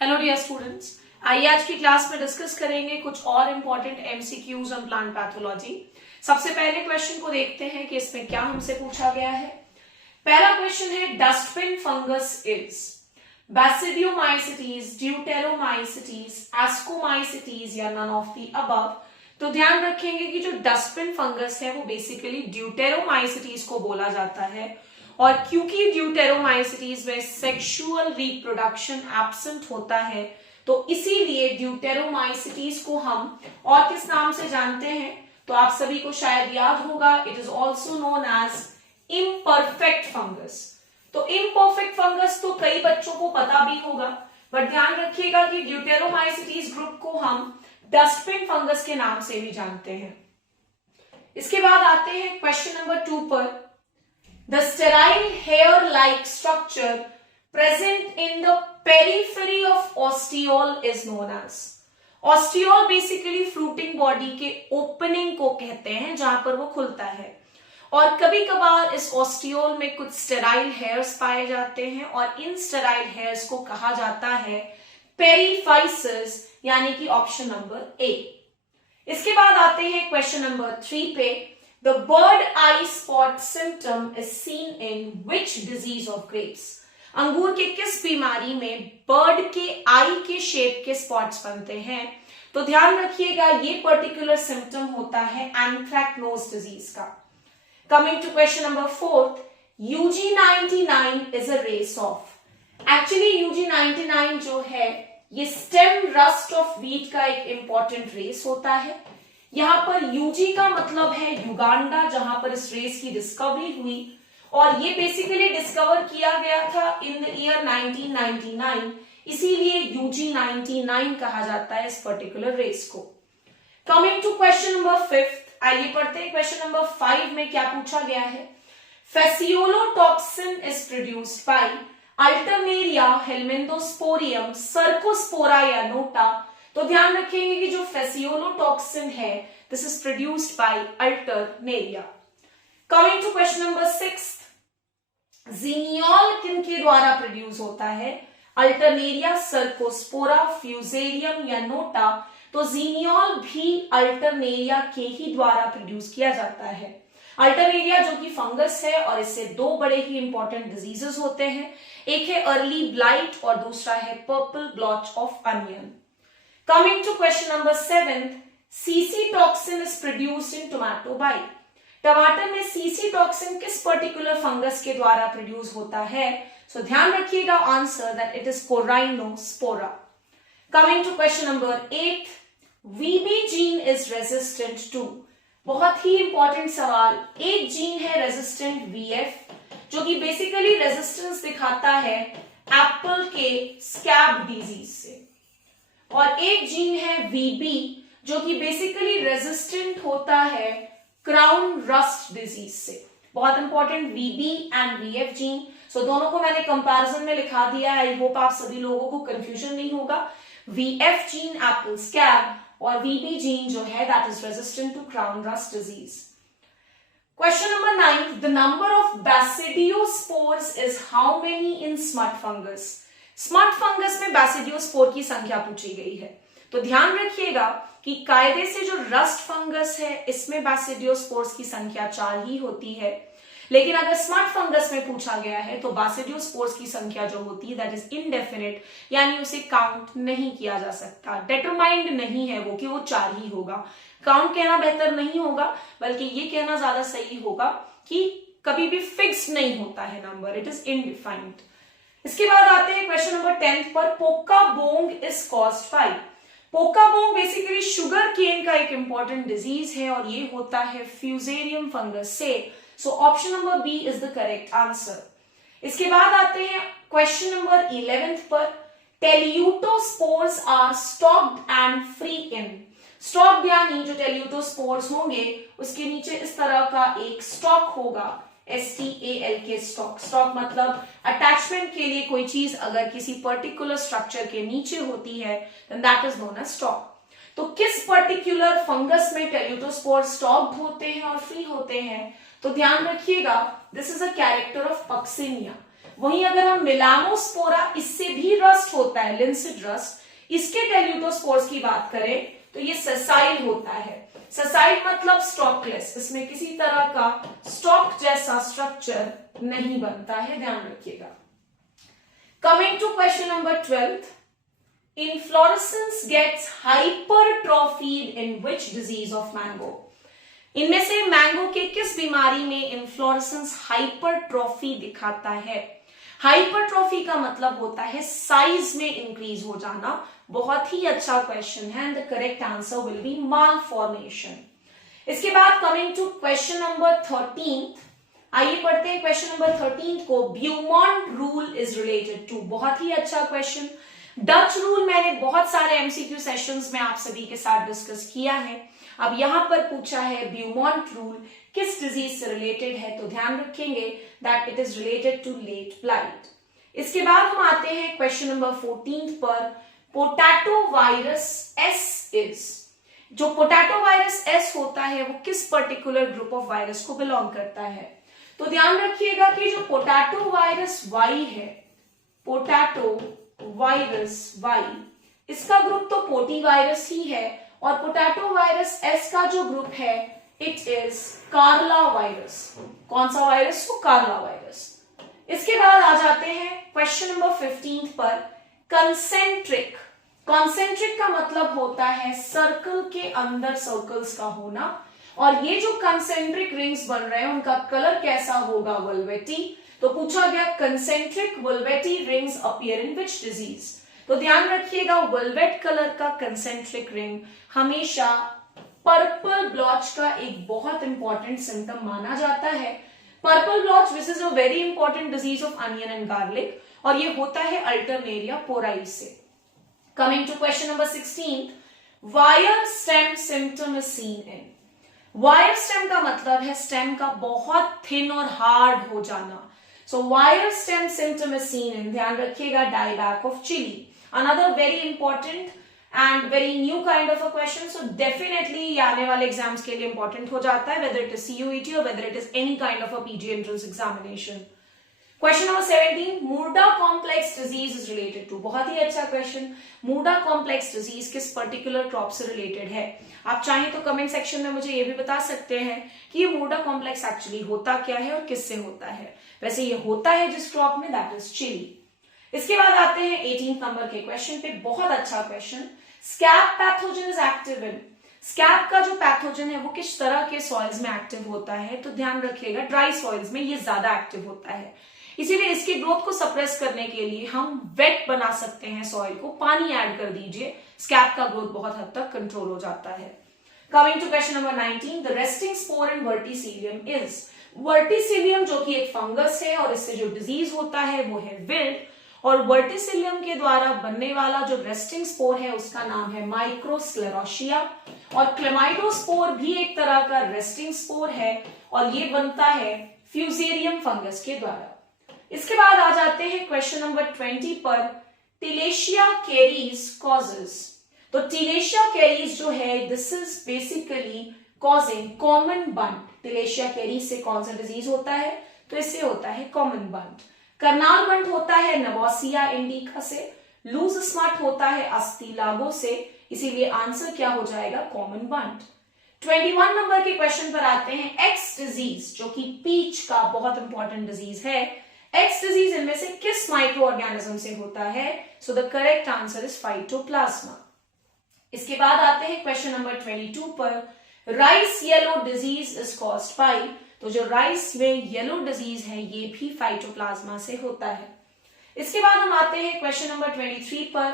Hello dear students, आइए आज की क्लास में डिस्कस करेंगे कुछ और important MCQs on plant pathology. सबसे पहले क्वेश्चन को देखते हैं कि इसमें क्या हमसे पूछा गया है। पहला क्वेश्चन है dustbin fungus is basidiomycetes, deuteromycetes, ascomycetes या नन ऑफ द अबव। तो ध्यान रखेंगे कि जो डस्टबिन फंगस है वो बेसिकली ड्यूटेरोमाइसिटीज को बोला जाता है, और क्योंकि ड्यूटेरोमाइसिटीज में सेक्सुअल रिप्रोडक्शन एब्सेंट होता है तो इसीलिए ड्यूटेरोमाइसिटीज को हम और किस नाम से जानते हैं, तो आप सभी को शायद याद होगा, it is also known as imperfect fungus. तो इम्परफेक्ट फंगस तो कई बच्चों को पता भी होगा, बट ध्यान रखिएगा कि ड्यूटेरोमाइसिटीज ग्रुप को हम डस्टबिन फंगस के नाम से भी जानते हैं। इसके बाद आते हैं क्वेश्चन नंबर 2 पर। The sterile hair-like structure present in the periphery of ostiole is known as। ostiole basically fruiting body के opening को कहते हैं जहां पर वो खुलता है, और कभी कभार इस ostiole में कुछ sterile hairs पाए जाते हैं और इन sterile hairs को कहा जाता है पेरीफाइसिस, यानी कि ऑप्शन नंबर ए। इसके बाद आते हैं क्वेश्चन नंबर 3 पे। The bird eye spot symptom is seen in which disease of grapes? अंगूर के किस बीमारी में बर्ड के आई के शेप के स्पॉट्स बनते हैं? तो ध्यान रखिएगा ये पर्टिकुलर सिम्टम होता है एंथ्रैक्नोज डिजीज का। Coming to question number 4, UG99 is a race of। Actually UG99 जो है ये स्टेम रस्ट ऑफ वीट का एक इंपॉर्टेंट रेस होता है। यहां पर यूजी का मतलब है युगांडा, जहां पर इस रेस की डिस्कवरी हुई, और ये बेसिकली डिस्कवर किया गया था इन द ईयर 1999, इसीलिए UG99 कहा जाता है इस पर्टिकुलर रेस को। कमिंग टू क्वेश्चन नंबर 5, आइए पढ़ते हैं क्वेश्चन नंबर 5 में क्या पूछा गया है। Phaseolotoxin is produced by Alternaria, Helminthosporium, Cercospora या नोटा। तो ध्यान रखेंगे कि जो फेसियोलोटॉक्सिन है this is produced by Alternaria. Coming to question number 6, zinniol किनके द्वारा प्रोड्यूस होता है? अल्टरनेरिया, सर्कोस्पोरा, फ्यूजेरियम या नोटा। तो ज़ीनियोल भी अल्टरनेरिया के ही द्वारा प्रोड्यूस किया जाता है। अल्टरनेरिया जो कि फंगस है और इससे दो बड़े ही इंपॉर्टेंट डिजीजेस होते हैं, एक है अर्ली ब्लाइट और दूसरा है purple blotch of onion. Coming to question number 7, CC toxin is produced in tomato by। टमाटर में CC toxin किस पर्टिकुलर फंगस के द्वारा प्रोड्यूस होता है? सो ध्यान रखिएगा answer that it is Corynespora. Coming to question number 8, VB gene is resistant to. बहुत ही इंपॉर्टेंट सवाल। एक जीन है रेजिस्टेंट VF जो कि बेसिकली रेजिस्टेंस दिखाता है एप्पल के स्कैब डिजीज से, और एक जीन है VB जो कि बेसिकली रेजिस्टेंट होता है क्राउन रस्ट डिजीज से। बहुत important VB and VF gene. So दोनों को मैंने कंपैरिजन में लिखा दिया है, आई होप आप सभी लोगों को कंफ्यूजन नहीं होगा। VF जीन एप्पल स्कैब और VB जीन जो है that is resistant to crown rust disease. Question number 9, the number of basidiospores is how many in smut fungus. Smut fungus में बैसिडियोस्पोर की संख्या पूछी गई है। तो ध्यान रखिएगा कि कायदे से जो रस्ट फंगस है इसमें बैसिडियोस्पोर्स की संख्या 4 ही होती है, लेकिन अगर स्मट फंगस में पूछा गया है तो बैसिडियोस्पोर्स की संख्या जो होती है दैट इज इनडेफिनिट, यानी उसे काउंट नहीं किया जा सकता। डिटरमाइंड नहीं है वो कि वो 4 ही होगा। काउंट कहना बेहतर नहीं होगा, बल्कि ये कहना ज्यादा सही होगा कि कभी भी फिक्स्ड नहीं होता है नंबर, इट इज इनडिफाइंड। इसके बाद आते हैं क्वेश्चन नंबर 10 पर। पोका बोंग इज कॉज्ड बाय। पोका बोंग बेसिकली शुगर केन का एक इंपॉर्टेंट डिजीज है और ये होता है फ्यूजेरियम फंगस से। So option number B is the correct answer. इसके बाद आते हैं क्वेश्चन नंबर 11 पर। Teleutospores are stalked and free in. Stalked यानी जो टेल्यूटोस्पोर्स होंगे उसके नीचे इस तरह का एक स्टॉक होगा, STALK स्टॉक। स्टॉक मतलब अटैचमेंट के लिए कोई चीज अगर किसी पर्टिकुलर स्ट्रक्चर के नीचे होती है then that is known as stock. तो किस पर्टिकुलर फंगस में टेल्यूटोस्पोर स्टॉक्ड होते हैं और फ्री होते हैं? तो ध्यान रखिएगा this is a character of Puccinia. वहीं अगर हम मेलानोस्पोरा, इससे भी रस्ट होता है, लिंसिड रस्ट, इसके टेल्यूटोस्पोर्स की बात करें तो ये सेसाइल होता है। सेसाइल मतलब स्टॉकलेस, इसमें किसी तरह का स्टॉक जैसा स्ट्रक्चर नहीं बनता है, ध्यान रखिएगा। Coming to question number 12, inflorescence gets hypertrophied in which disease of mango? इनमें से मैंगो के किस बीमारी में इन्फ्लोरेसेंस हाइपरट्रॉफी दिखाता है? हाइपरट्रॉफी का मतलब होता है साइज में इंक्रीज हो जाना। बहुत ही अच्छा क्वेश्चन है, and the correct answer will be malformation. इसके बाद कमिंग टू क्वेश्चन नंबर 13, आइए पढ़ते हैं क्वेश्चन नंबर 13 को। ब्यूमॉन्ट रूल इज रिलेटेड टू, बहुत ही अच्छा क्वेश्चन। डच रूल मैंने बहुत सारे एमसीक्यू सेशंस में आप सभी के साथ डिस्कस किया है। अब यहां पर पूछा है ब्यूमॉन्ट रूल किस डिजीज से रिलेटेड है, तो ध्यान रखेंगे that it is related to late blight. इसके बाद हम आते हैं क्वेश्चन नंबर 14 पर। पोटैटो वायरस एस इज, जो पोटैटो वायरस एस होता है वो किस पर्टिकुलर ग्रुप ऑफ वायरस को बिलोंग करता है? तो ध्यान रखिएगा कि जो पोटैटो वायरस वाई है, पोटैटो वायरस वाई, इसका ग्रुप तो पोटी वायरस ही है, और पोटैटो वायरस एस का जो ग्रुप है इट इज कार्ला वायरस। कौन सा वायरस? वो कार्ला वायरस। इसके बाद आ जाते हैं क्वेश्चन नंबर 15 पर। कंसेंट्रिक, कॉन्सेंट्रिक का मतलब होता है सर्कल के अंदर सर्कल्स का होना, और ये जो कंसेंट्रिक रिंग्स बन रहे हैं उनका कलर कैसा होगा? वेलवेटी। तो पूछा गया concentric velvety rings appear in which disease? तो ध्यान रखिएगा वेलवेट कलर का कंसेंट्रिक रिंग हमेशा पर्पल ब्लॉच का एक बहुत इंपॉर्टेंट सिम्टम माना जाता है। Purple blotch this is a very important disease of onion and garlic, और ये होता है अल्टरनेरिया पोराई से। Coming to question number 16, wire stem symptom is seen in. Wire stem का मतलब है स्टेम का बहुत थिन और हार्ड हो जाना। So wire stem symptom is seen in, ध्यान रखिएगा, dieback of chilli. Another very important and very new kind of a question, so definitely ये आने वाले एग्जाम्स के लिए इंपॉर्टेंट हो जाता है, वेदर इट इज सीयूईटी और whether it is any kind of a PG entrance examination. Question number 17, murda complex disease is related to. बहुत ही अच्छा क्वेश्चन। मुर्डा कॉम्प्लेक्स डिजीज किस पर्टिकुलर क्रॉप से रिलेटेड है? आप चाहें तो कमेंट सेक्शन में मुझे ये भी बता सकते हैं कि ये मुर्डा कॉम्प्लेक्स एक्चुअली होता क्या है और किससे होता है। वैसे ये होता है जिस क्रॉप में, दैट इज चिली। इसके बाद आते हैं 18 नंबर के क्वेश्चन पे। बहुत अच्छा question. Scab pathogen is active in. Scab का जो पैथोजन है वो किस तरह के सॉइल्स में एक्टिव होता है? तो ध्यान रखिएगा ड्राई सॉइल्स में ये ज्यादा एक्टिव होता है, इसीलिए इसके ग्रोथ को सप्रेस करने के लिए हम वेट बना सकते हैं सॉइल को, पानी ऐड कर दीजिए, स्कैब का ग्रोथ बहुत हद तक कंट्रोल हो जाता है। Coming to question number 19, the resting spore in Verticillium is. Verticillium जो कि एक फंगस है और इससे जो डिजीज होता है वो है विल्ट, और वर्टिसिलियम के द्वारा बनने वाला जो रेस्टिंग स्पोर है उसका नाम है माइक्रोस्क्लेरोशिया, और क्लेमाइडोस्पोर भी एक तरह का रेस्टिंग स्पोर है और ये बनता है फ्यूजेरियम फंगस के द्वारा। इसके बाद आ जाते हैं क्वेश्चन नंबर 20 पर। Tilletia caries causes. तो टिलेशिया कैरीज जो है this is basically causing common bunt. Tilletia caries से कौन सा डिजीज होता है? तो इससे होता है कॉमन बंट। करनाल बंट होता है नवोसिया इंडिका से। लूज स्मार्ट होता है अस्टिलागो से, इसीलिए आंसर क्या हो जाएगा? कॉमन बंट। 21 नंबर के क्वेश्चन पर आते हैं। एक्स डिजीज जो कि पीच का बहुत इंपॉर्टेंट डिजीज है, एक्स डिजीज इनमें से किस माइक्रो ऑर्गेनिज्म से होता है? So the correct answer is phytoplasma. इसके बाद आते हैं क्वेश्चन नंबर 22 पर। Rice yellow disease is caused by. तो जो राइस में येलो डिजीज है ये भी फाइटोप्लाज्मा से होता है। इसके बाद हम आते हैं क्वेश्चन नंबर 23 पर।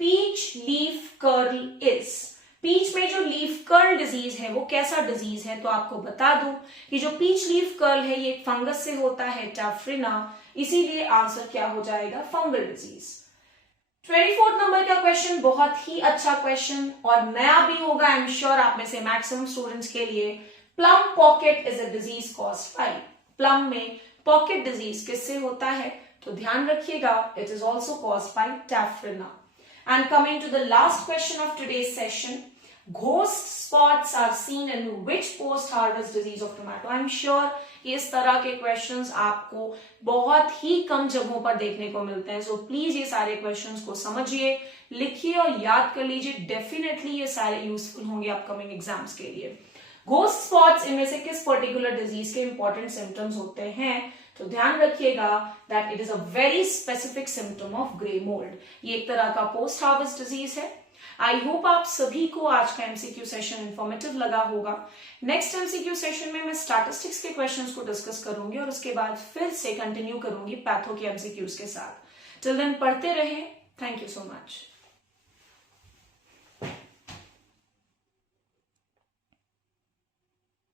Peach leaf curl is. Peach में जो लीफ कर्ल डिजीज है वो कैसा डिजीज है? तो आपको बता दूं कि जो पीच लीफ कर्ल है ये फंगस से होता है, टैफ्रिना, इसीलिए आंसर क्या हो जाएगा? Fungal disease. 24 नंबर का क्वेश्चन बहुत ही अच्छा क्वेश्चन और नया भी होगा, आई एम श्योर आप में से मैक्सिमम स्टूडेंट्स के लिए। Plum pocket is a disease caused by. Plum में पॉकेट डिजीज किससे होता है? तो ध्यान रखिएगा, it is also caused by Taphrina. And coming to the last question of today's session, ghost spots are seen in which post harvest disease of tomato. I am sure इस तरह के questions आपको बहुत ही कम जगहों पर देखने को मिलते हैं। सो प्लीज ये सारे क्वेश्चंस को समझिए, लिखिए और याद कर लीजिए। डेफिनेटली ये सारे यूजफुल होंगे अपकमिंग एग्जाम्स के लिए। घोस्ट स्पॉट्स इनमें से किस पर्टिकुलर डिजीज के इंपॉर्टेंट सिम्टम्स होते हैं? तो ध्यान रखिएगा that it is a very specific symptom of grey mould. ये एक तरह का पोस्ट हार्वेस्ट डिजीज है। आई होप आप सभी को आज का एमसीक्यू सेशन इंफॉर्मेटिव लगा होगा। नेक्स्ट एमसीक्यू सेशन में मैं स्टैटिस्टिक्स के क्वेश्चंस को डिस्कस करूंगी और उसके बाद फिर से कंटिन्यू करूंगी पैथो के एमसीक्यूज के साथ। टिल देन पढ़ते रहें। Thank you so much.